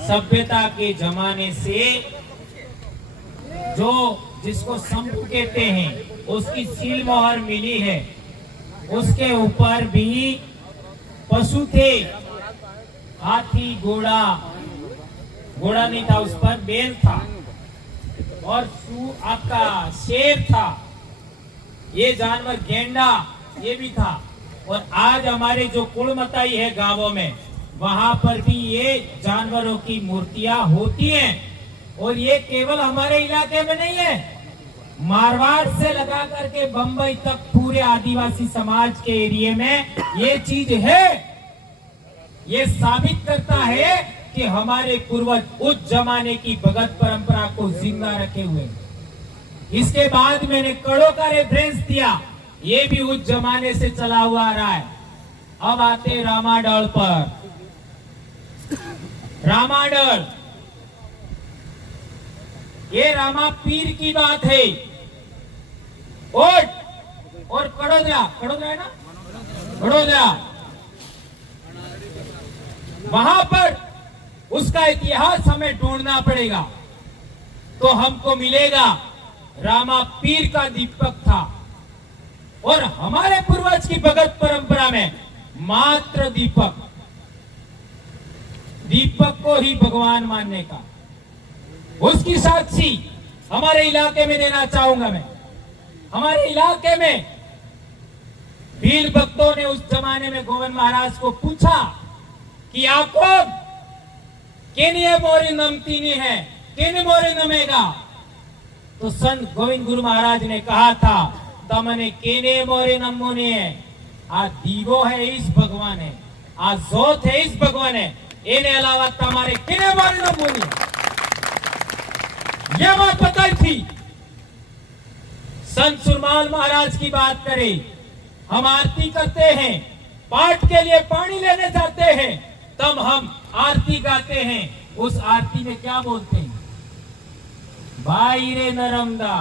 सभ्यता के जमाने से जो जिसको शंभू कहते हैं उसकी सील मोहर मिली है, उसके ऊपर भी पशु थे, हाथी, घोड़ा नहीं था, उस पर बैल था और आपका शेर था, ये जानवर गेंडा ये भी था। और आज हमारे जो कुलमताई है गांवों में, वहां पर भी ये जानवरों की मूर्तियां होती हैं। और ये केवल हमारे इलाके में नहीं है, मारवाड़ से लगा करके बंबई तक पूरे आदिवासी समाज के एरिया में ये चीज है। ये साबित करता है कि हमारे पूर्वज उस जमाने की भगत परंपरा को जिंदा रखे हुए। इसके बाद मैंने कड़ों का रेफरेंस दिया, ये भी उस जमाने से चला हुआ आ रहा है। अब आते रामाडल पर। रामाडल ये रामा पीर की बात है। और कड़ोदरा है ना, कड़ोदरा, वहां पर उसका इतिहास हमें ढूंढना पड़ेगा तो हमको मिलेगा रामा पीर का दीपक था। और हमारे पूर्वज की भगत परंपरा में मात्र दीपक को ही भगवान मानने का, उसकी साक्षी हमारे इलाके में देना चाहूंगा मैं। हमारे इलाके में भील भक्तों ने उस जमाने में गोविंद महाराज को पूछा कि आपको केनिया मोरी नमतीनी है, केने मोरी नमेगा? तो संत गोविंद गुरु महाराज ने कहा था, तमने केने मोरे नमोने है, आ दीवो है इस भगवान है, आ जोत है इस भगवान है, इन्हें अलावा तुम्हारे केने मोरे नमोने। यह बात बताई थी। संत सुरमाल महाराज की बात करें, हम आरती करते हैं, पाठ के लिए पानी लेने जाते हैं, तब हम आरती गाते हैं। उस आरती में क्या बोलते हैं? भाई रे नरमदा,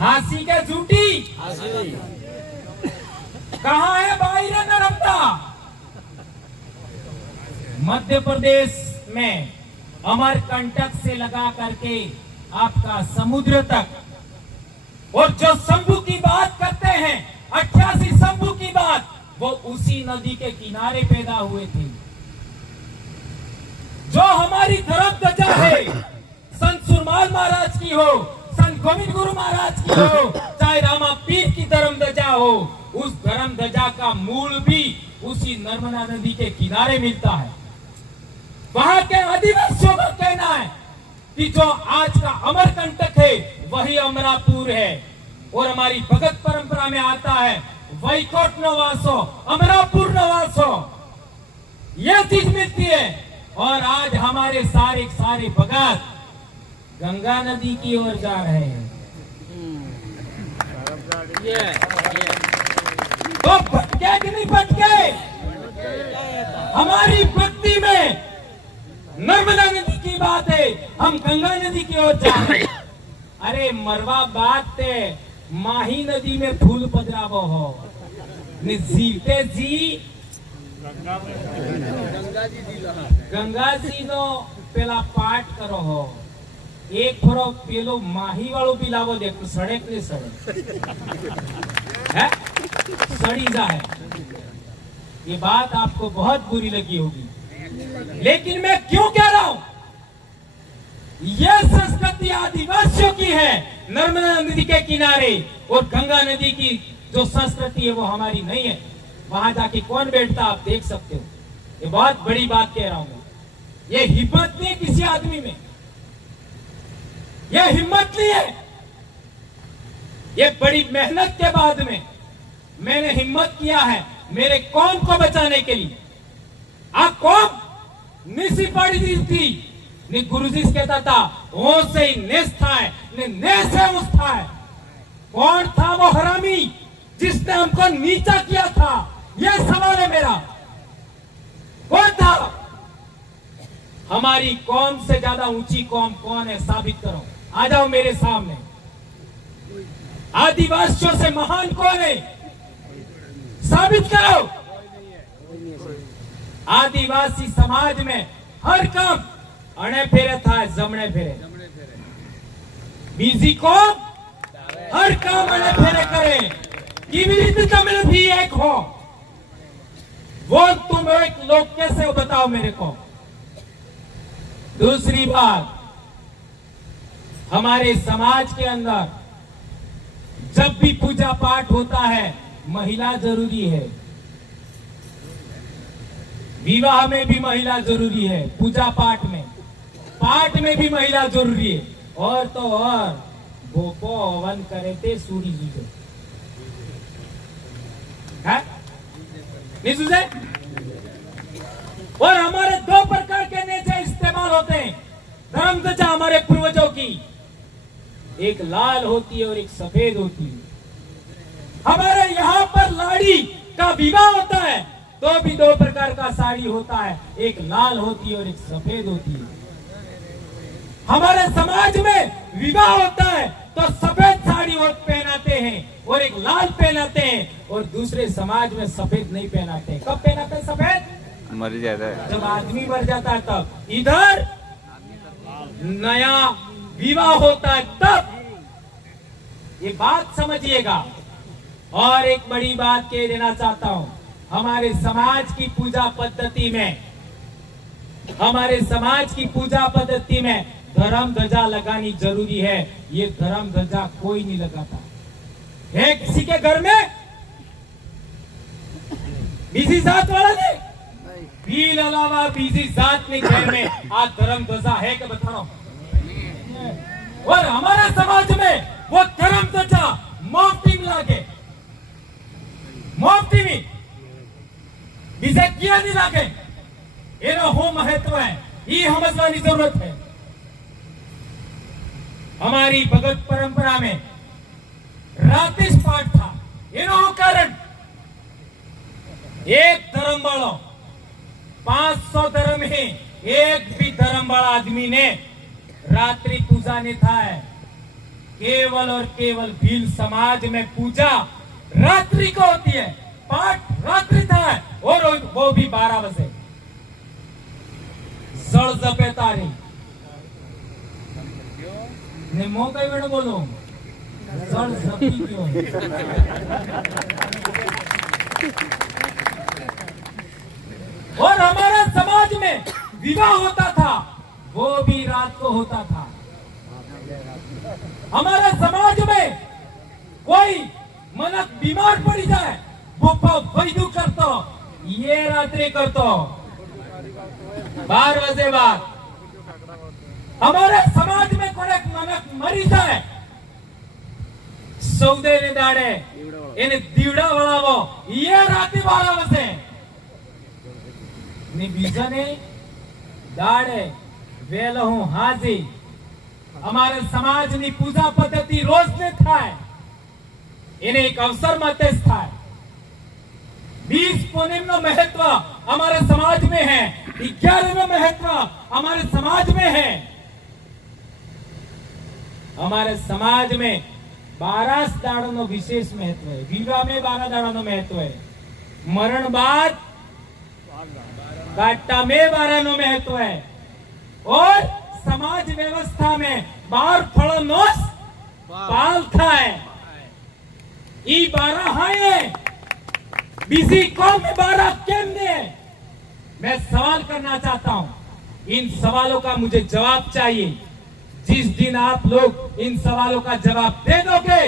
हासी के झूठी, कहाँ है भाई रे नरमदा? मध्य प्रदेश में अमरकंटक से लगा करके आपका समुद्र तक, और जो शंभू की बात करते हैं, 88 शंभू की बात, वो उसी नदी के किनारे पैदा हुए थे। जो हमारी धर्म ध्वजा है, संत सुरमाल महाराज की हो, संत गोविंद गुरु महाराज की हो, चाहे रामा पीर की धर्म ध्वजा हो, उस धर्म ध्वजा का मूल भी उसी नर्मदा नदी के किनारे मिलता है। वहां के आदिवासियों का कहना है कि जो आज का अमरकंटक है वही अमरापुर है। और हमारी भगत परंपरा में आता है वैकुंठ नवासो, अमरापुर नवासो, यह चीज मिलती है। और आज हमारे सारे भगत गंगा नदी की ओर जा रहे हैं। तो भटके कि नहीं भटके? हमारी भक्ति में नर्मदा नदी की बात है, हम गंगा नदी की ओर जा रहे हैं। अरे मरवा बात है, माही नदी में फूल पधरावो हो, जीते जी गंगा जी नो पेला पाठ करो हो, एक फरो पेलो माही वालों भी लावो, देखो सड़क ने है सड़ी जा है। ये बात आपको बहुत बुरी लगी होगी, लेकिन मैं क्यों कह रहा हूं? यह संस्कृति आदिवासियों की है, नर्मदा नदी के किनारे। और गंगा नदी की जो संस्कृति है वो हमारी नहीं है। वहां जाके कौन बैठता आप देख सकते हो। ये बहुत बड़ी बात कह रहा हूं मैं। ये हिम्मत नहीं है किसी आदमी में, ये हिम्मत नहीं है। ये बड़ी मेहनत के बाद में मैंने हिम्मत किया है मेरे कौम को बचाने के लिए। आप कौम निसी पड़ी थी, ने गुरुजी कहता था ओ से ही नेस था है, ने से उस था है। कौन था वो हरामी जिसने हमको नीचा किया था? यह सवाल है मेरा। कौन था? हमारी कौम से ज्यादा ऊंची कौम कौन है? साबित करो, आ जाओ मेरे सामने। आदिवासियों से महान कौन है? साबित करो। आदिवासी समाज में हर काम अणे फेरे थाय, जमणे फेरे। बीजी को हर काम अणे फेरे करे। केवी रीते तमे भी एक हो, वो तुम एक लोग कैसे हो बताओ मेरे को। दूसरी बात, हमारे समाज के अंदर जब भी पूजा पाठ होता है महिला जरूरी है, विवाह में भी महिला जरूरी है, पूजा पाठ में भी महिला जरूरी है। और तो और भोपो हवन करे थे सूरी जूझे नहीं सूझे। और हमारे दो प्रकार के नेचे इस्तेमाल होते हैं धर्म ध्वजा हमारे पूर्वजों की, एक लाल होती है और एक सफेद होती है। हमारे यहाँ पर लाड़ी का विवाह होता है तो भी दो प्रकार का साड़ी होता है, एक लाल होती है और एक सफेद होती है। हमारे समाज में विवाह होता है तो सफेद साड़ी पहनाते हैं और एक लाल पहनाते हैं, और दूसरे समाज में सफेद नहीं पहनाते। कब पहनाते हैं सफेद? मर जाता है, जब आदमी मर जाता है तब। इधर नया विवाह होता है तब। ये बात समझिएगा। और एक बड़ी बात कह देना चाहता हूं, हमारे समाज की पूजा पद्धति में धर्म ध्वजा लगानी जरूरी है। ये धर्म ध्वजा कोई नहीं लगाता है किसी के घर में, बीसी जात वाला नहीं, भील अलावा बीसी जात के घर में आज धर्म ध्वजा है क्या बताओ। और हमारे समाज में वो धर्म ध्वजा मुफ्ती में लागे, मुफ्ती में बीजे किया नहीं लागे। एनो हो महत्व है, ये समझने की जरूरत है। हमारी भगत परंपरा में रातिश पाठ था, एनो कारण एक धर्म वालों 500 धर्म है, एक भी धर्म वाला आदमी ने रात्रि पूजा नहीं था है। केवल और केवल भील समाज में पूजा रात्रि को होती है, पाठ रात्रि था है, और वो भी 12 बजे जड़ जपे तारी ने मौका ही बोलो जड़ जपी क्यों। और हमारा समाज में विवाह होता था वो भी रात को होता था। हमारे समाज में कोई मनक बीमार पड़ी जाए वो वैद्य करतो, ये रात्रि करतो 12 बजे बाद। हमारे समाज में कोई मनक मरी जाए सौदे ने दाड़े એને દીવડા વળાવો, ये रात्रि 12 बजे ने बीजाने दाड़े वेलो हूं हाजी। हमारे समाज ની पूजा पद्धति रोज ने थाय, એને एक अवसर माते थाय। 20 पूनम नो महत्व हमारे समाज में है, 11 नो महत्व हमारे समाज में है। हमारे समाज में 12 दाड़ों नो विशेष महत्व है। विवाह में 12 दाड़ों नो महत्व है, मरण बाद काटा में 12 नो महत्व है, और समाज व्यवस्था में 12 फलों नो पाल था है। ई 12 है, बीसी कौम में 12 केम ने? मैं सवाल करना चाहता हूं, इन सवालों का मुझे जवाब चाहिए। जिस दिन आप लोग इन सवालों का जवाब दे दोगे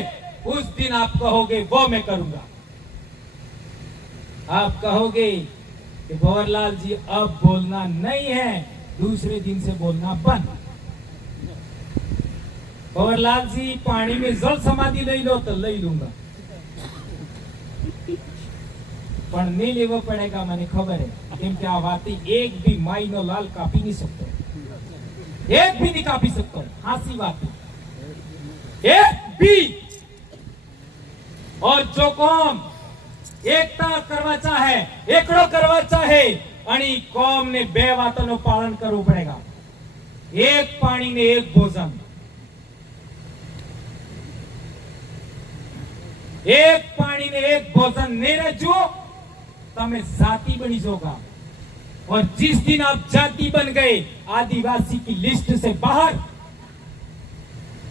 उस दिन आप कहोगे वो मैं करूंगा। आप कहोगे कि भंवरलाल जी अब बोलना नहीं है, दूसरे दिन से बोलना बंद। भंवरलाल जी पानी में जल समाधि ले लो तो ले लूंगा, पर नहीं लेवो पड़ेगा, मैंने खबर है। क्योंकि आ बातें एक भी माई नो लाल कापी नहीं सकते, एक भी नहीं कापी सकते। हासी बात एक भी। और जो कौम एकता करवा चाहे, एकड़ो करवा चाहे, अणी कौम ने 2 बातों नो पालन करવું पड़ेगा, एक पानी ने एक भोजन। एक पानी ने एक भोजन नहीं रजो તમે જાતિ બની જોગા, और जिस दिन आप जाति बन गए आदिवासी की लिस्ट से बाहर,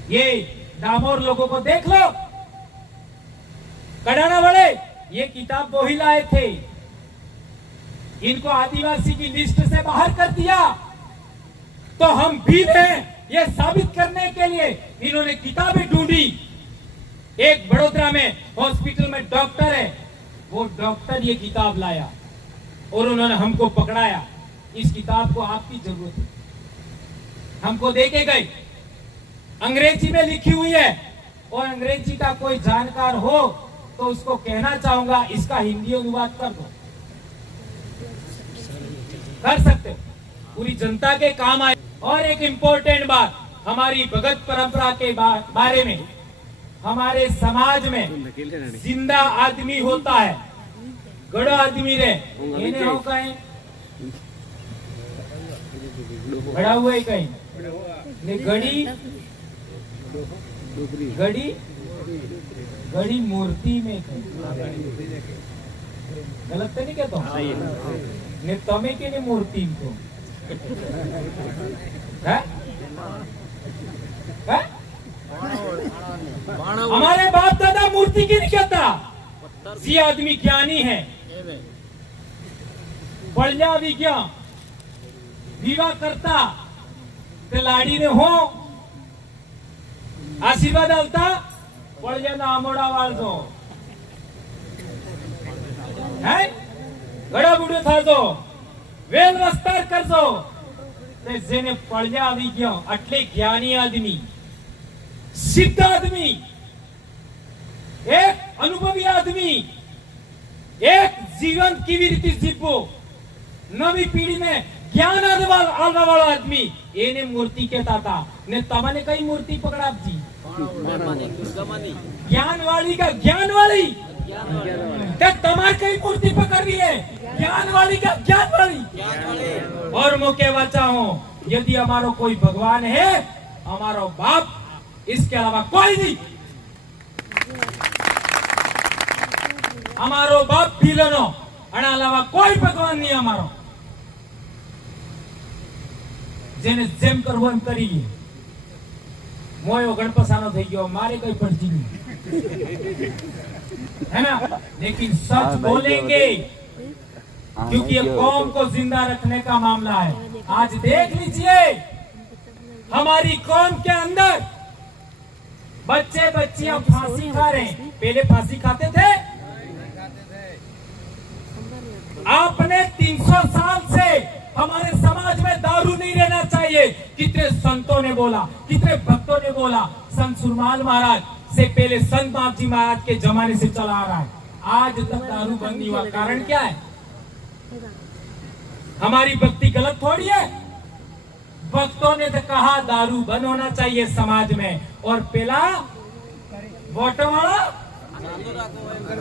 ये डामोर लोगों को देख लो, कडाना वाले ये किताब वो ही लाए थे, इनको आदिवासी की लिस्ट से बाहर कर दिया। तो हम भी हैं ये साबित करने के लिए इन्होंने किताबें ढूंढी। एक बड़ोदरा में हॉस्पिटल में डॉक्टर है, वो डॉक्टर ये किताब लाया और उन्होंने हमको पकड़ाया, इस किताब को आपकी जरूरत है, हमको देके गए। अंग्रेजी में लिखी हुई है और अंग्रेजी का कोई जानकार हो तो उसको कहना चाहूंगा इसका हिंदी अनुवाद कर दो, कर सकते हो, पूरी जनता के काम आए। और एक इंपॉर्टेंट बात, हमारी भगत परंपरा के बारे में, हमारे समाज में जिंदा आदमी होता है, गड़ा आदमी रे इन्हें हो कहीं गड़ा हुआ ही कहीं गड़ी गड़ी गड़ी मूर्ति में कहीं, गलत तो नहीं कहता ने तमे के मूर्ति को हमारे बाप दादा मूर्ति की नहीं कहता, जी आदमी ज्ञानी है, बढ़िया विज्ञान विवाह करता ते लाड़ी ने हो आशीर्वाद आलता बढ़िया ना आमोड़ा वाल दो है गड़ा बूढ़ो था दो वेल विस्तार कर दो ते जेने बढ़िया विज्ञान अटले ज्ञानी आदमी, सिद्ध आदमी, एक अनुभवी आदमी, एक जीवन की रीति जीवो, नवी पीढ़ी में ज्ञान आने वाला आदमी एने मूर्ति कहता था ने तमने कई मूर्ति पकड़ा जी ज्ञान वाली का ज्ञान वाली तमार कई मूर्ति पकड़ रही है, ज्ञान वाली का ज्ञान वाली। और मैं कहना चाहूं यदि हमारो कोई भगवान है हमारो बाप, इसके अलावा कोई नहीं, हमारो बाप भीलनो अना अलावा कोई भगवान नहीं हमारो, जेने जेम करवो एम करी ली। मोयो गणपसानो થઈ ગયો, मारे कोई पड़ती नहीं है ना, लेकिन सच बोलेंगे क्योंकि ये कौम को जिंदा रखने का मामला है। आज देख लीजिए हमारी कौम के अंदर बच्चे बच्चियां फांसी खा रहे हैं, पहले फांसी खाते थे? आपने 300 साल से हमारे समाज में दारू नहीं रहना चाहिए, कितने संतों ने बोला, कितने भक्तों ने बोला, संत सुरमाल महाराज से पहले संत बापजी महाराज के जमाने से चला आ रहा है, आज तक दारू बंद नहीं हुआ। कारण क्या है? हमारी भक्ति गलत थोड़ी है, भक्तों ने तो कहा दारू बंद होना चाहिए समाज में, और पहला वोट वाला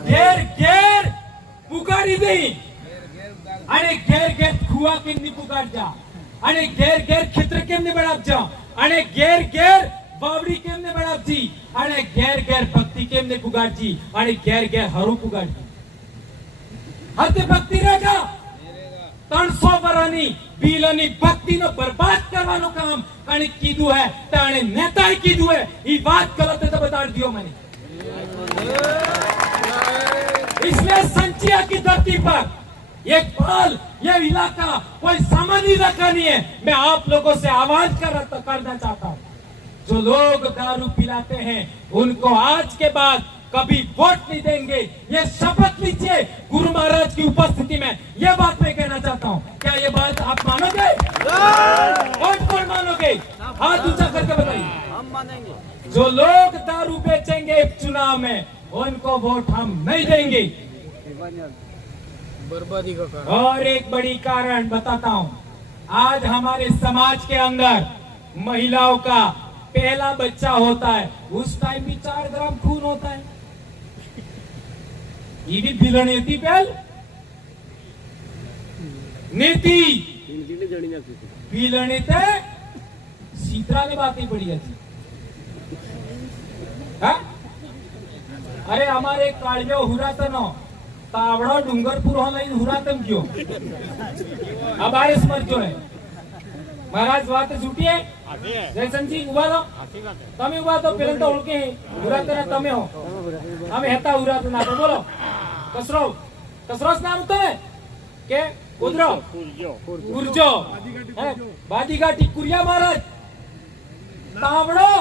घेर घेर पुकारी दी અને ઘેર ઘેર ખુવા કેમની પુગાડજા, અને ઘેર ઘેર ખેતર કેમને બનાવજા, અને ઘેર ઘેર વાવડી કેમને બનાવજી, અને ઘેર ઘેર ભક્તિ કેમને પુગાડજી, અને ઘેર ઘેર હરુ પુગાડજી। હતે ભક્તિ રહેગા 300 વર્ષની બીલોની ભક્તિનો બરબાદ કરવાનો કામ અને કીધું હે, તાણે નેતાએ કીધું હે, ઈ વાત ગલત હે તો બતાડ દિયો મને। इसलिए संचिया की धरती पर एक पल ये इलाका कोई सामान्य इलाका नहीं है। मैं आप लोगों से आवाज करना चाहता हूँ, जो लोग दारू पिलाते हैं उनको आज के बाद कभी वोट नहीं देंगे, ये शपथ लीजिए गुरु महाराज की उपस्थिति में। ये बात मैं कहना चाहता हूँ, क्या ये बात आप मानोगे? वोट कौन मानोगे? हाथ ऊंचा करके बताइए। हम मानेंगे। जो लोग दारू बेचेंगे चुनाव में उनको वोट हम नहीं देंगे। बर्बादी का कारण। और एक बड़ी कारण बताता हूँ, आज हमारे समाज के अंदर महिलाओं का पहला बच्चा होता है, उस टाइम भी 4 ग्राम खून होता है। ये भी भिलने थी पहल नीति भिलने थे सीतरा ने बातें बढ़िया थी। अरे हमारे कालियो हुरा तो नो तावड़ो डूंगरपुर हो लई हुरा तम क्यों अब आए स्मर जो है महाराज बात छूटी है जयसन जी उभा दो तमे उभा तो पेलन तो ओळखे हुरा तेरा तमे हो हम हेता हुरा तो ना बोलो कसरो कसरोस नाम तो है के उधरो गुरजो है बादीगाटी कुरिया महाराज तावड़ो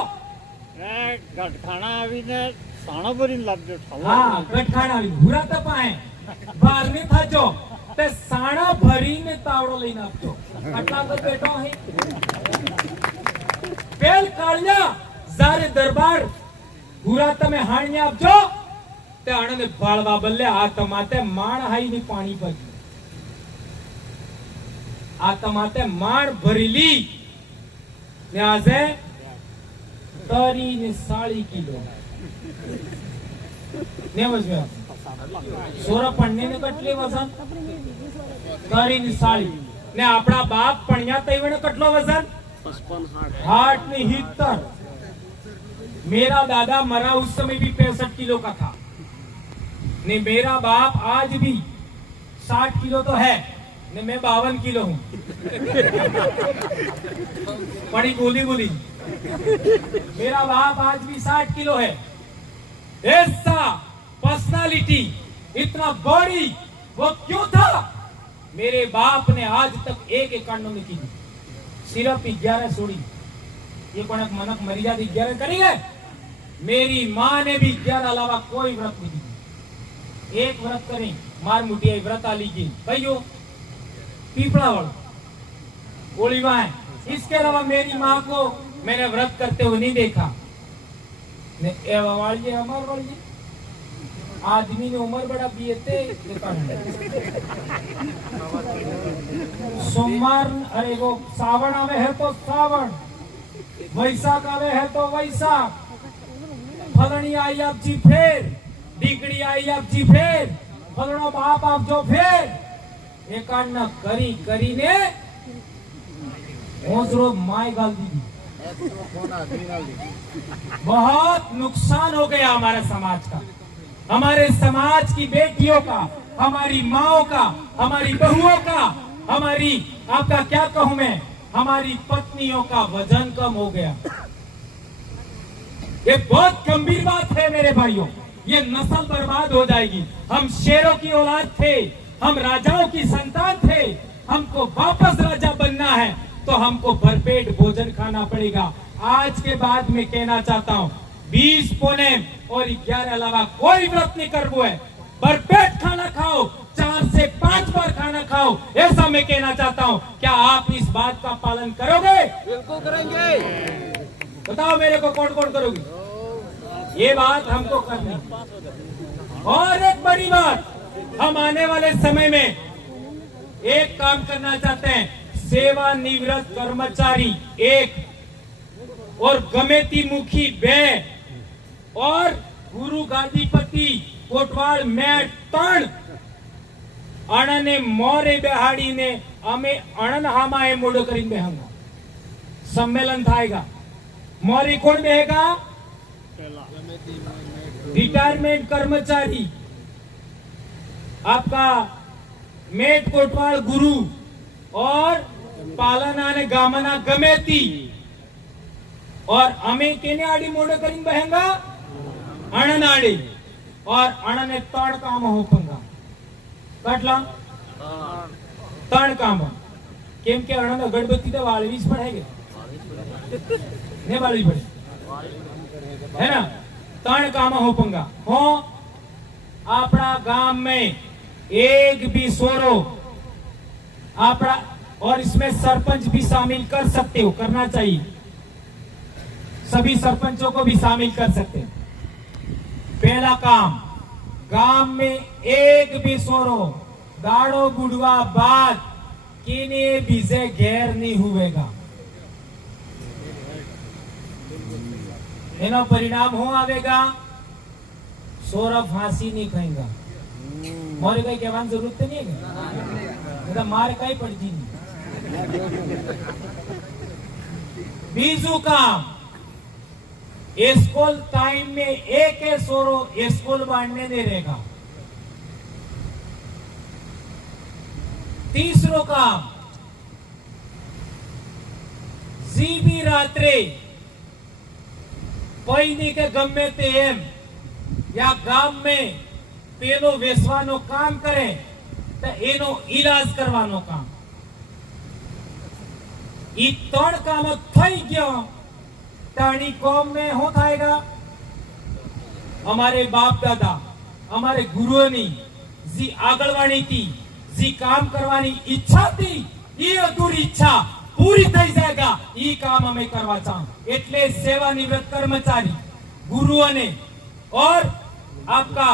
गठखाना आवीने साणो भरीने लावજો હા ગઠખાણા આવી ભૂરા તપાય બારને થાજો તે સાણા ભરીને તાવડો લઈને આપજો આટલા તો બેઠો હે પેલ કાળિયા જારે દરબાર ભૂરા તમે હાણ્યા આપજો તે આણને ભાળવા બલ્લે આ તમાતે માણ હાઈની પાણી પર આ તમાતે માણ ભરીલી ને આજે તરી ને 40 કિલો સોરા પણને ને કેટલી વજન તારી ની સાળી ને આપડા બાપ પણ્યા તઈવને કેટલો વજન 55 ને 70 मेरा दादा मरा उस समय भी 65 किलो का था ने मेरा बाप आज भी 60 किलो तो है ने मैं 52 किलो हूँ पड़ी बोली बोली मेरा बाप आज भी 60 किलो है ऐसा पर्सनालिटी इतना बड़ी वो क्यों था मेरे बाप ने आज तक एक एकांडो में की सिर्फ 11 सोड़ी ये कोण मनक मरी जाती 11 करी गए मेरी माँ ने भी 11 अलावा कोई व्रत नहीं की एक व्रत करें मार मुठिया व्रत आली की कहियो पीपड़ा वाला गोली माँ है इसके अलावा मेरी माँ को मैंने व्रत करते हुए नहीं देखा ने एवा वाली हमार वाली आदमी ने उम्र बड़ा बीते सोमवार अरे वो सावन आवे है तो सावन वैशाख आवे है तो वैशाख फलनी आई आप जी फेर डिगड़ी आई आप जी फेर फलनो बाप आप जो फेर एकांड करी करी ने ओजरो माय गाल दी बहुत नुकसान हो गया हमारे समाज का हमारे समाज की बेटियों का हमारी माओं का हमारी बहुओं का हमारी आपका क्या कहूं मैं हमारी पत्नियों का वजन कम हो गया ये बहुत गंभीर बात है मेरे भाइयों ये नस्ल बर्बाद हो जाएगी हम शेरों की औलाद थे हम राजाओं की संतान थे हमको वापस राजा बनना है तो हमको भरपेट भोजन खाना पड़ेगा आज के बाद में कहना चाहता हूँ 20 पौने और 11 अलावा कोई व्रत नहीं करना है भरपेट खाना खाओ 4 से 5 बार खाना खाओ ऐसा मैं कहना चाहता हूँ क्या आप इस बात का पालन करोगे बिल्कुल करेंगे बताओ मेरे को कौन कौन करोगे ये बात हमको करनी और एक बड़ी बात हम आने वाले समय में एक काम करना चाहते हैं सेवानिवृत्त कर्मचारी 1 और गमेती मुखी 2 और गुरु गादीपति कोटवाल में 3 अणने मोरे बेहाड़ी ने अमे अणन हामाए मोडो करीन बेहंगा सम्मेलन थाएगा मोरी कौन बेहेगा रिटायरमेंट कर्मचारी आपका मेट कोटवाल गुरु और पालना ने गामना गमेती और अमे केने आड़ी मोडो करीन बहेंगा अणन आड़ी और अणने 3 काम होपंगा कटला 3 काम केम के अणन अगरबत्ती तो वाळवीज पड़ेगे ने वाळवी पड़े है ना 3 काम होपंगा हो आपड़ा गांव में एक भी सोरो आपड़ा और इसमें सरपंच भी शामिल कर सकते हो करना चाहिए सभी सरपंचों को भी शामिल कर सकते हैं पहला काम गांव में एक भी सोरो दाड़ो बुढ़वा बाद किने बीजे घेर नहीं हुएगा एनो परिणाम हो आवेगा सोरा फांसी नहीं खाएगा मोरे कई कहवान जरूरत नहीं है तो मार कई पड़ती नहीं बीजू काम स्कूल टाइम में एक सोरो स्कूल बांटने नहीं रहेगा तीसरो काम, जीबी रात्रे पईनी के गमे ते एम या गाम में पेलो वेसवानो काम करे तो एनो इलाज करवानो काम। ई त्रण काम थई गयो ताणी कौम में हो थाएगा। हमारे बाप दादा हमारे गुरुओनी जी आगळवाणी थी, जी काम करवानी इच्छा थी, ये अधूरी इच्छा पूरी થઈ जाएगा। ये काम हमें करवा चाहूं એટલે सेवानिवृत्त कर्मचारी गुरुओं ने और आपका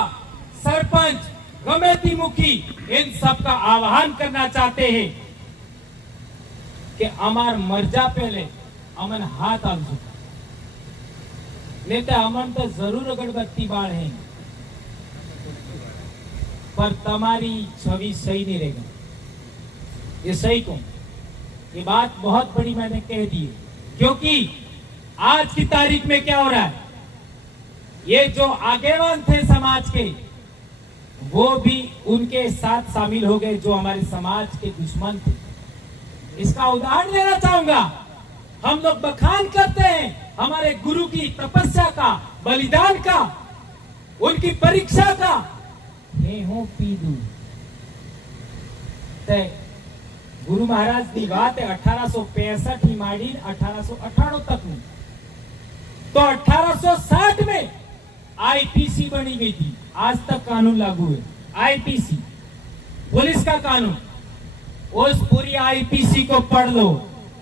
सरपंच गमेती मुखी इन सब का आह्वान करना चाहते हैं कि अमार मरजा पहले अमन हाथ आपजो, नहीं तो अमन तो जरूर अगरबत्ती बाढ़ है पर तुम्हारी छवि सही नहीं रहेगा। ये सही कहूं, ये बात बहुत बड़ी मैंने कह दी है, क्योंकि आज की तारीख में क्या हो रहा है, ये जो आगेवान थे समाज के वो भी उनके साथ शामिल हो गए जो हमारे समाज के दुश्मन थे। इसका उदाहरण देना चाहूंगा। हम लोग बखान करते हैं हमारे गुरु की तपस्या का, बलिदान का, उनकी परीक्षा का। हो पीदू गुरु महाराज की बात है 1865 ही माड़ी 1898 तक में, तो 1860 में आईपीसी बनी गई थी। आज तक कानून लागू है आईपीसी, पुलिस का कानून। उस पूरी आईपीसी को पढ़ लो,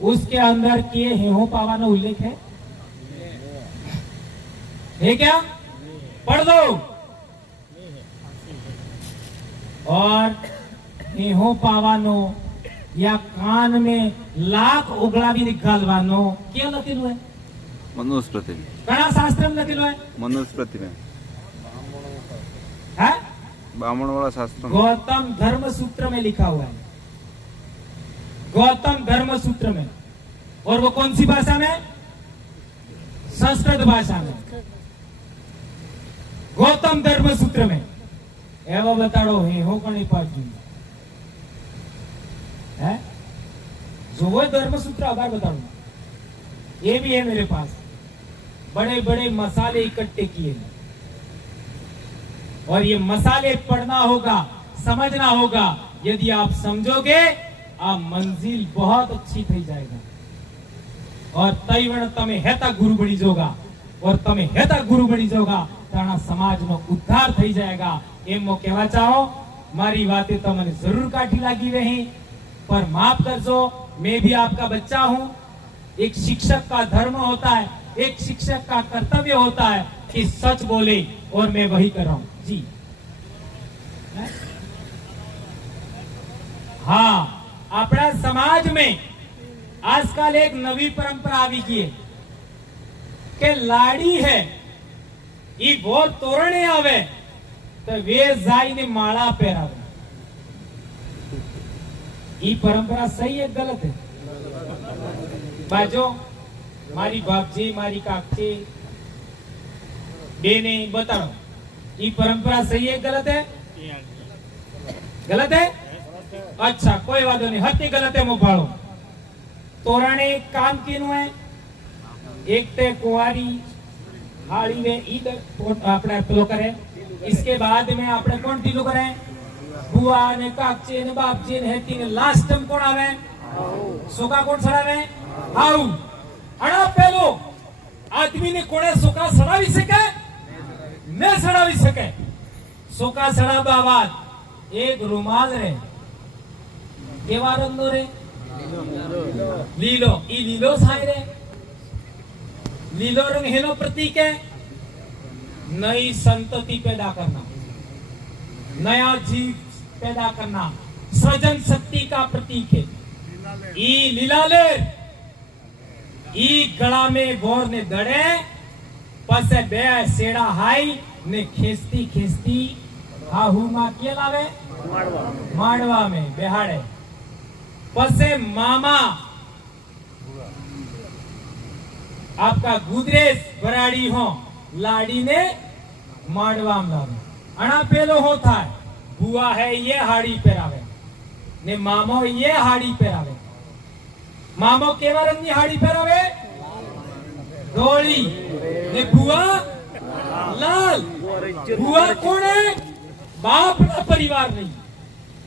उसके अंदर किए हेहो पावाना उल्लेख है क्या? पढ़ दो। और हेहो पावानो या कान में लाख उगलावी निकालवानो क्या लखेलू है? मनुस्मृति कणा शास्त्र में लखेलू है? मनुस्मृति में है ब्राह्मण वाला शास्त्र में। गौतम धर्म सूत्र में लिखा हुआ है, गौतम धर्म सूत्र में। और वो कौन सी भाषा में? संस्कृत भाषा में, गौतम धर्म सूत्र में। एवं बताड़ो है हो कणी पाजू है जो वो धर्म सूत्र आधार बताड़ो, ये भी है मेरे पास। बड़े बड़े मसाले इकट्ठे किए हैं और ये मसाले पढ़ना होगा, समझना होगा। यदि आप समझोगे आप मंजिल बहुत अच्छी थी जाएगा। और तईवण तमे हेता गुरु बनी जोगा, और तमे हेता गुरु बनी जोगा ताना समाज नो उद्धार थई जाएगा। एम मो कहवा चाहो, मारी बातें तो मने जरूर काठी लागी रही, पर माफ करजो, मैं भी आपका बच्चा हूं। एक शिक्षक का धर्म होता है, एक शिक्षक का कर्तव्य होता है कि सच बोले, और मैं वही कर रहा हूं जी। हाँ, अपना समाज में आजकल एक नवी परंपरा आ गई है कि लाड़ी है ई बोर तोरणे आवे तो वे जाई ने माला पहरावे। ई परंपरा सही है गलत है? बाजो मारी बापजी मारी काकी बेने बताओ, ई परंपरा सही है गलत है? गलत है? अच्छा कोई बात नहीं, हत्ती गलत है मुभाड़ो। तोरणे काम किनु है? एक ते कुंवारी हाड़ी में ईद अपने पेलो करे, इसके बाद में अपने कौन टीलो करे? बुआ ने काकचे ने बापचे ने हेती ने लास्ट टाइम कौन आवे? सोका कौन सड़ावे? हाउ अड़ा पेलो आदमी ने कोने सोका सड़ावी सके? न सड़ावी सके। सोका सड़ाबा बाद एक रुमाल रे केवा रंगो रे? लीलो। ई लीलो साई रे, लीलो रंग हेनो प्रतीक है नई संतति पैदा करना, नया जीव पैदा करना, सृजन शक्ति का प्रतीक है। ई लीलाले ई गला में बोर ने दड़े पसे बे सेड़ा हाई ने खेस्ती खेस्ती हाहू मा के लावे माड़वा में बेहाड़े पसे मामा आपका गुदरेज बराड़ी हो लाड़ी ने माड़वा में लावे। अणा पेलो होता है बुआ है ये हाड़ी पहरावे ને મામો એ હાડી પહેરાવે. મામો કેવા રંગની હાડી પહેરાવે? ધોળી. ને ભુવા લાલ. ભુવા કોણ હે? બાપના પરિવારની.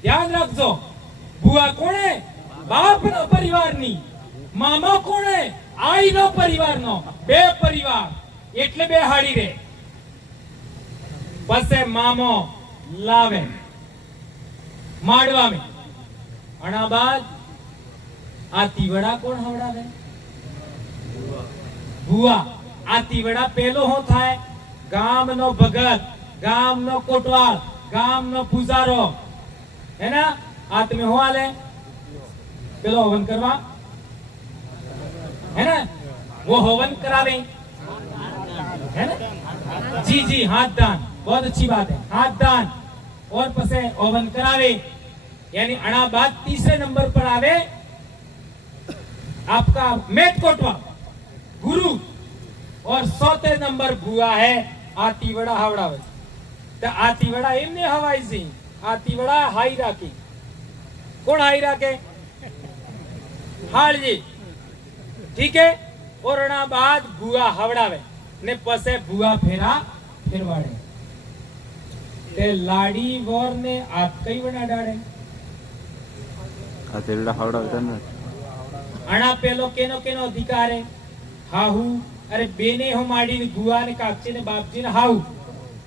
ધ્યાન રાખજો, ભુવા કોણ હે? બાપના પરિવારની. મામો કોણ હે? આઈનો પરિવારનો. બે પરિવાર એટલે બે હાડી રે. પસે મામો લાવે माडवा में अणा बाद आ तीवड़ा कोण हवड़ावे? भुआ. आ तीवड़ा पेलो हो थाय गाम नो भगत, गाम नो कोटवाल, गाम नो पुजारो है ना. आ तमे हो आले पेलो हवन करवा है ना, वो हवन करावे है ना. जी जी, हाथ दान, बहुत अच्छी बात है, हाथ दान और पसे हवन करावे. यानी अणा बाद तीसरे नंबर पर आवे आपका मेट कोटवा गुरु और सौते नंबर भुआ है आतीवड़ा हावड़ा. तो आतीवड़ा एमने हवाई सी आतीवड़ा हाई राखी. कौन हाई राखे? हाल जी. ठीक है. और अणा बाद भुआ हावड़ावे ने पसे भुआ फेरा फेरवाड़े. ते लाड़ी वोर ने आप कई बना डाड़े. आ तेरड़ा हावड़ा होता ना. अणा पेलो केनो केनो अधिकार है? हाहू. अरे बेने हो माडी ने भुआ ने काक्षी ने बापजी ने हाहू.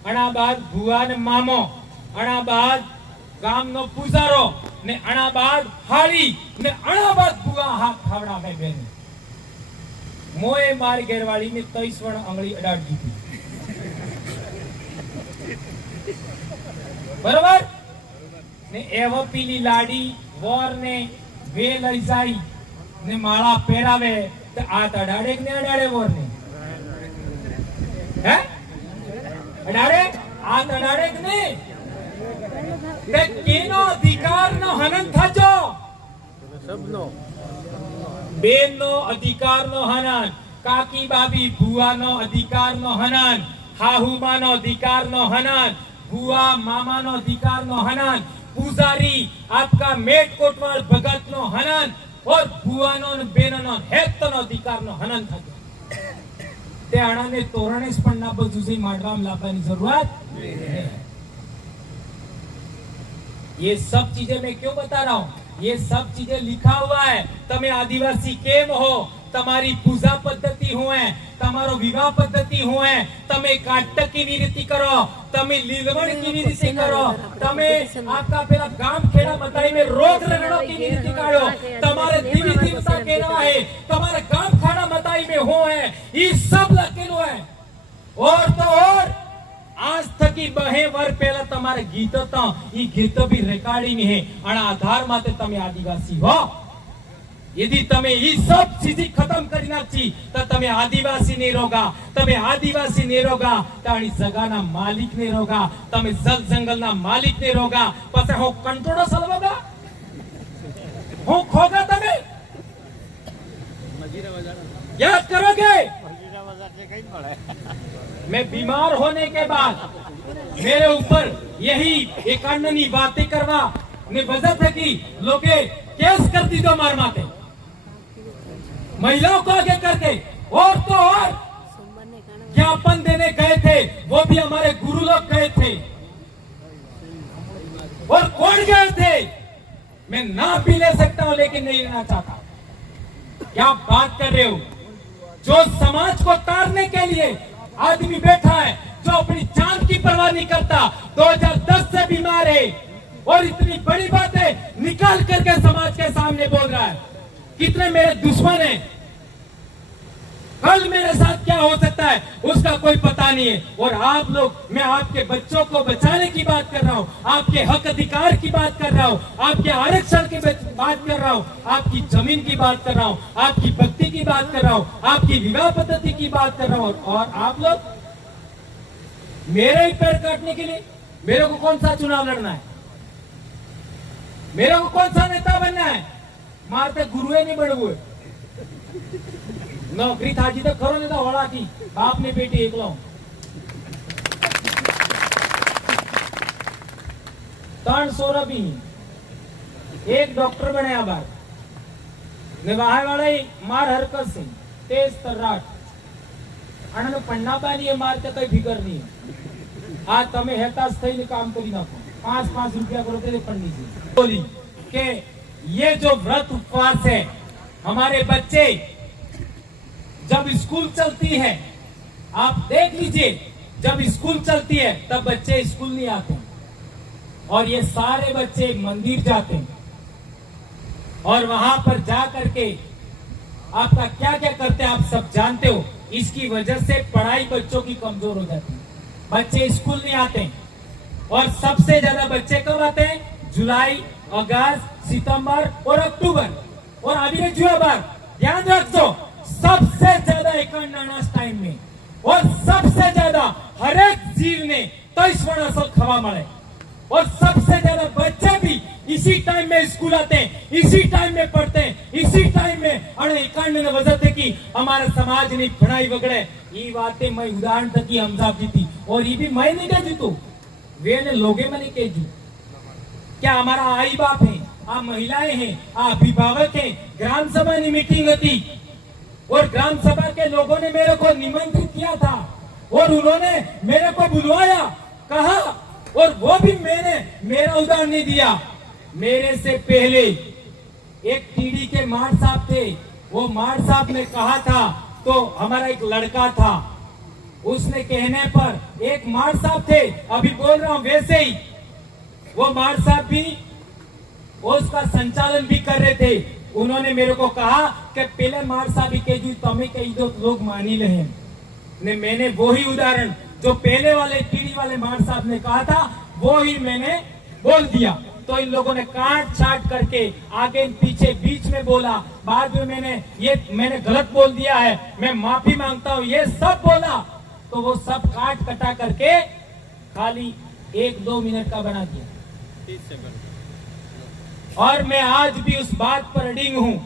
अणा बाद भुआ ने मामो. अणा बाद गाम नो पुजारो ने अणा बाद हाली ने अणा बाद भुआ हाथ हावड़ा में बेने. मोए मारी घेरवाड़ी ने 23 वण अंगली अडाड़ दी थी. बराबर ने एवो पीली लाड़ी वोर ने वे लई जाई ने माला पहरावे तो आत अडाड़े ने अडाड़े वोर ने है अडाड़े आत अडाड़े ने ते केनो अधिकार नो हनन थाजो? सबनो. बेन नो अधिकार नो हनन, काकी बाबी भुआ नो अधिकार नो हनन, हाहू मा नो अधिकार नो हनन, भुआ मामा नो अधिकार नो हनन, पुजारी आपका मेट कोटवाल भगत नो हनन और भुआ नो बेनो नो हेत नो अधिकार नो हनन थातो. ते आना ने तोरणे पण ना बजुजी माडवाम लाभવાની જરૂરત नहीं. ये सब चीजें मैं क्यों बता रहा हूँ? ये सब चीजें लिखा हुआ है. तमे आदिवासी केम हो, तमारी पूजा पद्धति हो है, तमारो विवाह पद्धति हो है, तमे काटक की रीति करो, तमे लीलवण की रीति करो, तमे आपका पेला गाम खेड़ा बताई में रोग रगड़ो की रीति काढो, तमारे दिवी दिवसा केना है, तमारे गाम खाना बताई में हो है, ये सब लखेलो है. और तो और आज तक की बहे वर पहला तमारे गीतो तो ये गीतो भी रिकॉर्डिंग है. अणा आधार माते तमे आदिवासी हो. यदि तमे ये सब चीज खत्म करी नाखी तो तमे आदिवासी नहीं रोगा. तमे आदिवासी नहीं रोगा तो आनी जगाना मालिक नहीं रोगा. तमे जल जंगल ना मालिक नहीं रोगा. पसे हो कंट्रोल सलवगा हो खोगा. तमे याद करोगे? मैं बीमार होने के बाद मेरे ऊपर यही एकान्ननी बातें करवा ने वजह थे कि लोगे केस कर दी तो मार माते, महिलाओं को आगे करके. और तो और ज्ञापन देने गए थे वो भी हमारे गुरु लोग गए थे. और कौन गए थे मैं नाम भी ले सकता हूं लेकिन नहीं लेना चाहता. क्या बात कर रहे हो? जो समाज को तारने के लिए आदमी बैठा है, जो अपनी जान की परवाह नहीं करता, 2010 से बीमार है और इतनी बड़ी बातें निकाल करके समाज के सामने बोल रहा है. कितने मेरे दुश्मन हैं, कल मेरे साथ क्या हो सकता है उसका कोई पता नहीं है. और आप लोग, मैं आपके बच्चों को बचाने की बात कर रहा हूं, आपके हक अधिकार की बात कर रहा हूं, आपके आरक्षण की बात कर रहा हूं, आपकी जमीन की बात कर रहा हूं, आपकी भक्ति की बात कर रहा हूं, आपकी विवाह पद्धति की बात कर रहा हूं. और आप लोग मेरे ही पैर काटने के लिए मेरे को कौन सा चुनाव लड़ना है? मेरे को कौन सा नेता बनना है? मारते गुरुए नहीं बढ़ हुए. नौकरी थाजी तो खरो नहीं था होड़ा की बाप ने बेटी एकलो. तण सोरा भी એક ડોક્ટર બન્યા બાદ ને વાળા માર હરકત છે તેજ તરાટ અને પન્નાબાની માર તે કઈ ફિકર નહીં આ તમે હેતાસ થઈને કામ કરી નાખો 5-5 रुपया करो तो पंडित जी बोली कि ये जो व्रत उपवास है हमारे बच्चे जब स्कूल चलती है आप देख लीजिए जब स्कूल चलती है तब बच्चे स्कूल नहीं आते और ये सारे बच्चे मंदिर जाते हैं और वहां पर जा करके आपका क्या क्या करते हैं आप सब जानते हो। इसकी वजह से पढ़ाई बच्चों की कमजोर हो जाती है, बच्चे स्कूल नहीं आते और सबसे ज्यादा बच्चे कब आते हैं? जुलाई, अगस्त, सितंबर और अक्टूबर और अभी जुआ बार ध्यान रखो सबसे ज्यादा एकांडानास टाइम में और सबसे ज्यादा हर एक जीव ने 23 वर्ष खवा मळे और सबसे ज्यादा बच्चे भी इसी टाइम में स्कूल आते हैं, इसी टाइम में पढ़ते हैं, इसी टाइम में अरे एकांड ने वजह थे कि हमारे समाज ने पढ़ाई वगड़े ये बातें मैं उदाहरण तक की समझाती थी और ये भी मैं नहीं कहती तो वे ने लोगे मैंने कहती क्या हमारा आई बाप है, आ महिलाएं हैं, आ अभिभावक हैं। ग्राम सभा की मीटिंग थी और ग्राम सभा के लोगों ने मेरे को निमंत्रित किया था और उन्होंने मेरे को बुलवाया कहा और वो भी मैंने मेरा उदाहरण नहीं दिया। मेरे से पहले एक टीडी के मार साहब थे, वो मार साहब ने कहा था तो हमारा एक लड़का था उसने कहने पर एक मार साहब थे अभी बोल रहा हूं वैसे ही वो मार साहब भी उसका संचालन भी कर रहे थे। उन्होंने मेरे को कहा कि पहले मार साहब ही कही तमें कही दो लोग मानी ले ने मैंने वो ही उदाहरण जो पहले वाले टीडी वाले मार साहब ने कहा था वो ही मैंने बोल दिया। तो इन लोगों ने काट छाट करके आगे पीछे बीच में बोला, बाद में मैंने गलत बोल दिया है, मैं माफी मांगता हूं, ये सब बोला तो वो सब काट कटा करके खाली 1-2 मिनट का बना दिया 30 सेकंड। और मैं आज भी उस बात पर अडिग हूं,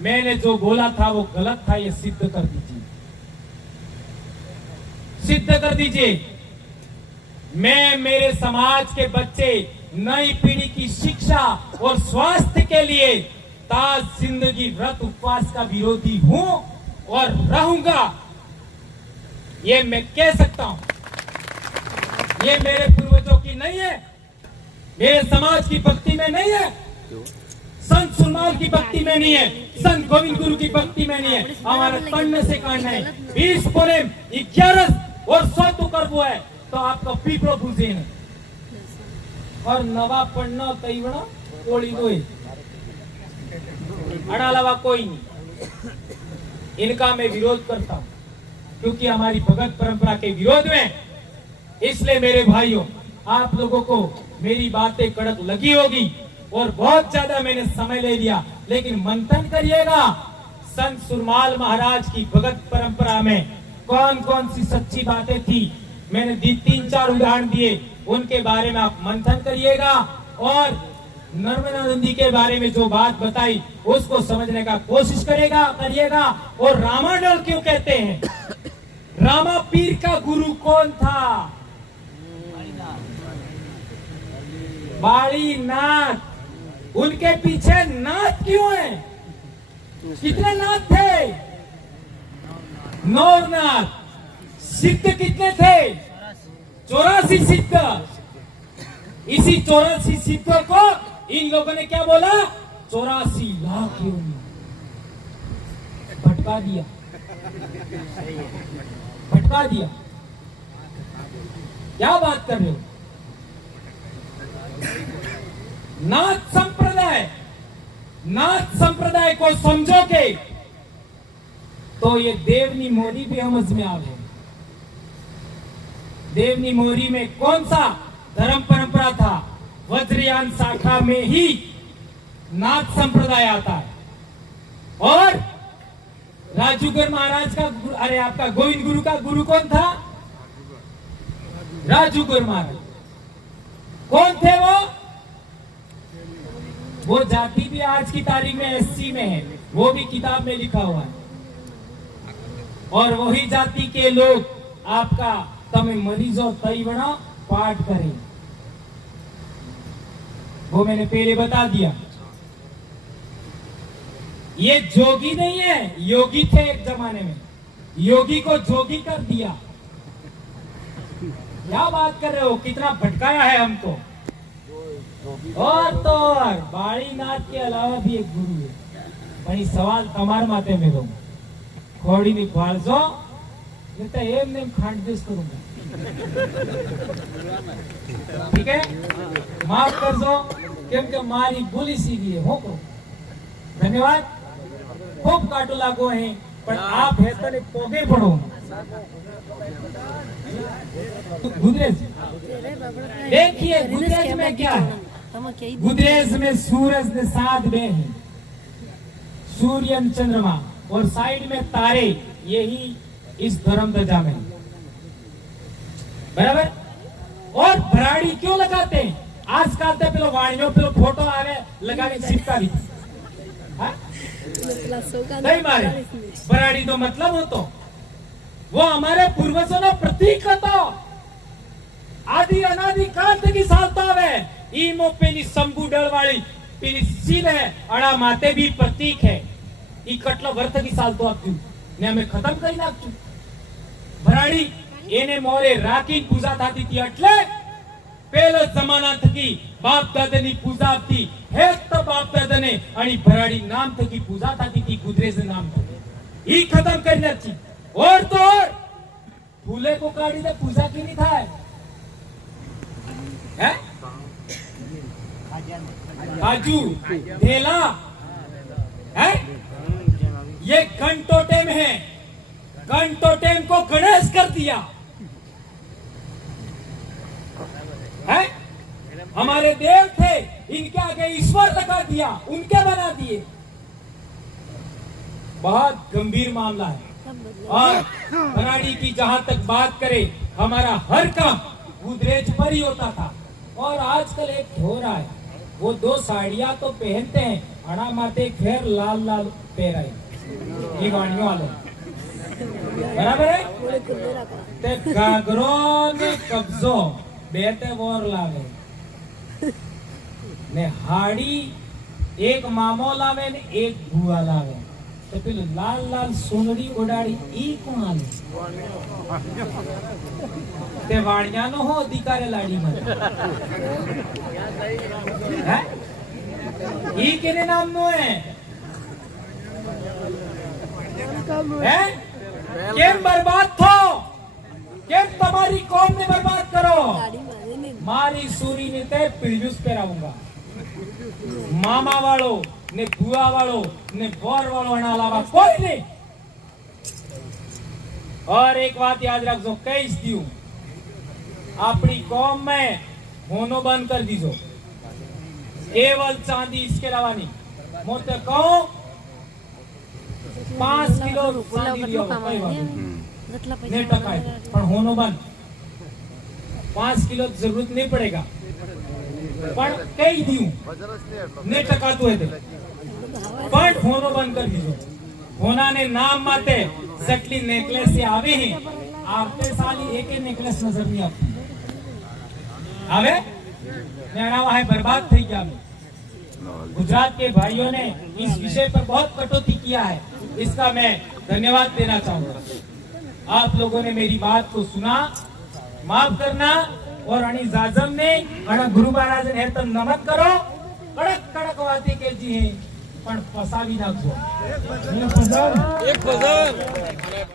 मैंने जो बोला था वो गलत था, ये सिद्ध कर दीजिए, सिद्ध कर दीजिए। मैं मेरे समाज के बच्चे नई पीढ़ी की शिक्षा और स्वास्थ्य के लिए ताज जिंदगी व्रत उपवास का विरोधी हूं और रहूंगा, ये मैं कह सकता हूं। ये मेरे पूर्वजों की नहीं है, मेरे समाज की भक्ति में नहीं है, संत सुरमाल की भक्ति में नहीं है, संत गोविंद गुरु की भक्ति में नहीं है, हमारा तन में से कांड है 20 पोलेम 11 और 100 तो करवो है तो आपका पीपलो पूजे ने और नवा पढ़ना तैवना कोड़ी दोई अड़ालावा कोई नहीं। इनका मैं विरोध करता हूं क्योंकि हमारी भगत परंपरा के विरोध में। इसलिए मेरे भाइयों आप लोगों को मेरी बातें कड़क लगी होगी और बहुत ज्यादा मैंने समय ले लिया, लेकिन मंथन करिएगा संत सुरमाल महाराज की भगत परंपरा में कौन कौन सी सच्ची बातें थी। मैंने 3-4 उदाहरण दिए, उनके बारे में आप मंथन करिएगा और नर्मदा नदी के बारे में जो बात बताई उसको समझने का कोशिश करिएगा। और रामाडोल क्यों कहते हैं? रामा पीर का गुरु कौन था? बाली नाथ। उनके पीछे नाथ क्यों है? कितने नाथ थे? 9 नाथ। सिद्ध कितने थे? 84 सिद्ध। इसी 84 सिद्धों को इन लोगों ने क्या बोला? 84 लाख योनि भटका दिया, भटका दिया। क्या बात कर रहे हो? नाथ संप्रदाय को समझोगे तो ये देवनी मोरी भी समझ में आवे। देवनी मोरी में कौन सा धर्म परंपरा था? वज्रयान शाखा में ही नाथ संप्रदाय आता है। और राजूगर महाराज का अरे आपका गोविंद गुरु का गुरु कौन था? राजूगर महाराज। कौन थे वो जाति भी आज की तारीख में SC में है, वो भी किताब में लिखा हुआ है। और वही जाति के लोग आपका तमें मरीजों तैवना पाठ करें। वो मैंने पहले बता दिया। ये जोगी नहीं है, योगी थे एक जमाने में, योगी को जोगी कर दिया। क्या बात कर रहे हो, कितना भटकाया है हमको। और तो और बाळीनाथ के अलावा भी एक गुरु है, પણ સવાલ તમાર માથે મેં દઉં, ખોડીની ભાળજો નહીં તો એમને એમ ખાંડદેશ કरूंगा। ठीक है, माफ करजो કેમ કે મારી ભૂલી સીધી है। હું કહું ધન્યવાદ, खूब काटू लागो है, पर आप है तो पोगे पड़ो। गुदरेज देखिए, गुदरेज में क्या है, गुदरेज में सूरज ने साथ में है, सूर्य चंद्रमा और साइड में तारे, यही इस धर्म ध्वजा में बराबर। और भराड़ी क्यों लगाते हैं आजकल तो पेलो वाणियों पेलो फोटो आवे लगा के चिपका दी, नहीं मारे भराड़ी तो मतलब हो तो वो हमारे पूर्वजों का प्रतीक હતો। आदि अनादि काल की सालता है ईमो पेली संबू डळ वाली पेली सील है अड़ा माते भी प्रतीक है। ई कटलो वर्थ की सालतो आप्યું ने અમે खत्म કરી નાખ્યું। ભરાડી એને મોરે રાખીને પૂજા થતી હતી, એટલે પેલો જમાના થકી બાપ દાદાની પૂજા આપતી હે તો બાપ દાદાને અને ભરાડી નામ થકી પૂજા થતી હતી, ગુદરેજ નામ થકી ई खत्म કરી નાખી। और तो और फूले को काढ़ीने पूजा की नहीं थाय है, काजू ढेला है, ये घंटोटेम है, घंटोटेम को गणेश कर दिया है। हमारे देव थे, इनके आगे ईश्वर लगा दिया, उनके बना दिए। बहुत गंभीर मामला है। और भराड़ी की जहां तक बात करें, हमारा हर काम गुदरेज पर ही होता था। और आजकल एक हो रहा है, वो 2 साड़ियां तो पहनते हैं, अड़ा माथे फिर लाल लाल पहराए ये वाणियों वालों, बराबर है। ते घाघरो ने कब्जो बेते वोर लावे ने हाड़ी एक मामो लावे ने एक बुआ लावे, तो पेલું લાલ લાલ સોનડી ઓડાડી ઈ કોણ આલે? તે વાણિયાનો હો અધિકારે લાડી માં હે, ઈ કેને નામનો હે હે? કેમ બરબાદ થો, કેમ તમારી કોમ ને બરબાદ કરો? મારી सूरी ने ते पिलजुस પહેરાવુંगा, मामा वालो ने बुआ वालो ने बोर वालो ना अलावा कोई नहीं। और एक बात याद रखो, कई दियो अपनी कौम में होनो बंद कर दीजो, केवल चांदी इसके अलावा नहीं। मोते कहो 5 किलो चांदी दियो नहीं टकाए, पर होनो बंद 5 किलो जरूरत नहीं पड़ेगा, पर कई दियो नहीं टकातु है पण होनो बंद कर दीजो। होना ने नाम माते जटली नेकलेस से आवे हैं, आपके साली एक नेकलेस नजर नहीं आती आवे नेड़ा वहां बर्बाद થઈ ગયા। गुजरात के भाइयों ने इस विषय पर बहुत कटौती किया है, इसका मैं धन्यवाद देना चाहूंगा। आप लोगों ने मेरी बात को सुना, माफ करना। और अणी जाजम ने अणा गुरु महाराज ने तो नमन करो, कड़क कड़क वाती के जी हैं, पण फसावी नाखो। एक